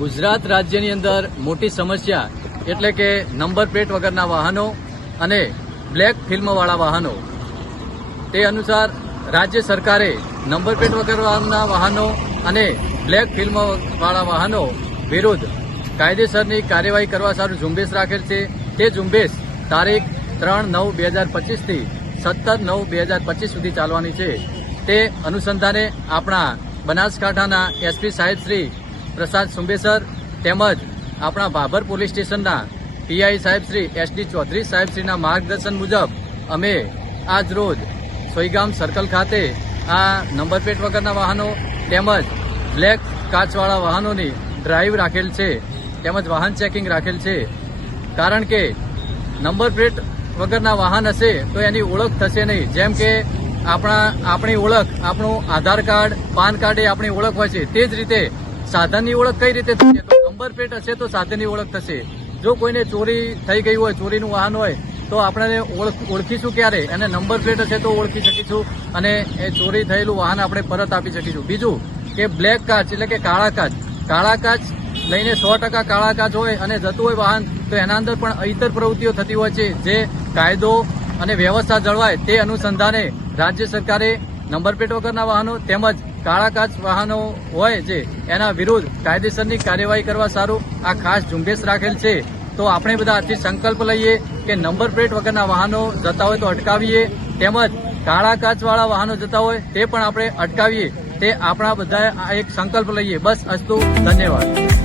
ગુજરાત રાજ્યની અંદર મોટી સમસ્યા એટલે કે નંબર પ્લેટ વગરના વાહનો અને બ્લેક ફિલ્મવાળા વાહનો. તે અનુસાર રાજ્ય સરકારે નંબર પ્લેટ વગરના વાહનો અને બ્લેક ફિલ્મવાળા વાહનો વિરુદ્ધ કાયદેસરની કાર્યવાહી કરવા સારું ઝુંબેશ રાખેલ છે. તે ઝુંબેશ તારીખ ત્રણ નવ બે હજાર પચીસથી સત્તર નવ બે હજાર પચીસ સુધી ચાલવાની છે. તે અનુસંધાને આપણા બનાસકાંઠાના એસપી સાહેબ શ્રી પ્રસાદ સુંબેસર તેમજ આપણા ભાભર પોલીસ સ્ટેશનના પીઆઈ સાહેબ શ્રી એસડી ચૌધરી સાહેબ શ્રીના માર્ગદર્શન મુજબ અમે આજ રોજ સોઈગામ સર્કલ ખાતે આ નંબર પ્લેટ વગરના વાહનો તેમજ બ્લેક કાચવાળા વાહનોની ડ્રાઈવ રાખેલ છે, તેમજ વાહન ચેકિંગ રાખેલ છે. કારણ કે નંબર પ્લેટ વગરના વાહન હશે તો એની ઓળખ થશે નહીં. જેમ કે આપણા આપણી ઓળખ આપણું આધાર કાર્ડ, પાન કાર્ડ એ આપણી ઓળખ હોય છે. તે જ રીતે સાધનની ઓળખ કઈ રીતે થશે તો નંબર પ્લેટ હશે તો સાધનની ઓળખ થશે. જો કોઈને ચોરી થઈ ગઈ હોય, ચોરીનું વાહન હોય, તો આપણે ઓળખ, ઓળખીશું ક્યારે? એને નંબર પ્લેટ હશે તો ઓળખી શકીશું અને એ ચોરી થયેલું વાહન આપણે પરત આપી શકીશું. બીજું કે બ્લેક કાચ એટલે કે કાળા કાચ. કાળા કાચ લઈને સો ટકા કાળા કાચ હોય અને જતું હોય વાહન, તો એના અંદર પણ ઇતર પ્રવૃત્તિઓ થતી હોય છે. જે કાયદો અને વ્યવસ્થા જળવાય તે અનુસંધાને રાજ્ય સરકારે નંબર પ્લેટ વગરના વાહનો તેમજ કાળા કાચ વાહનો હોય છે, એના વિરુદ્ધ કાયદેસરની કાર્યવાહી કરવા સારું આ ખાસ ઝુંબેશ રાખેલ છે. તો આપણે બધા આજથી સંકલ્પ લઈએ કે નંબર પ્લેટ વગરના વાહનો જતા હોય તો અટકાવીએ, તેમજ કાળા કાચવાળા વાહનો જતા હોય તે પણ આપણે અટકાવીએ. તે આપણા બધા એક સંકલ્પ લઈએ. બસ, અસ્તુ, ધન્યવાદ.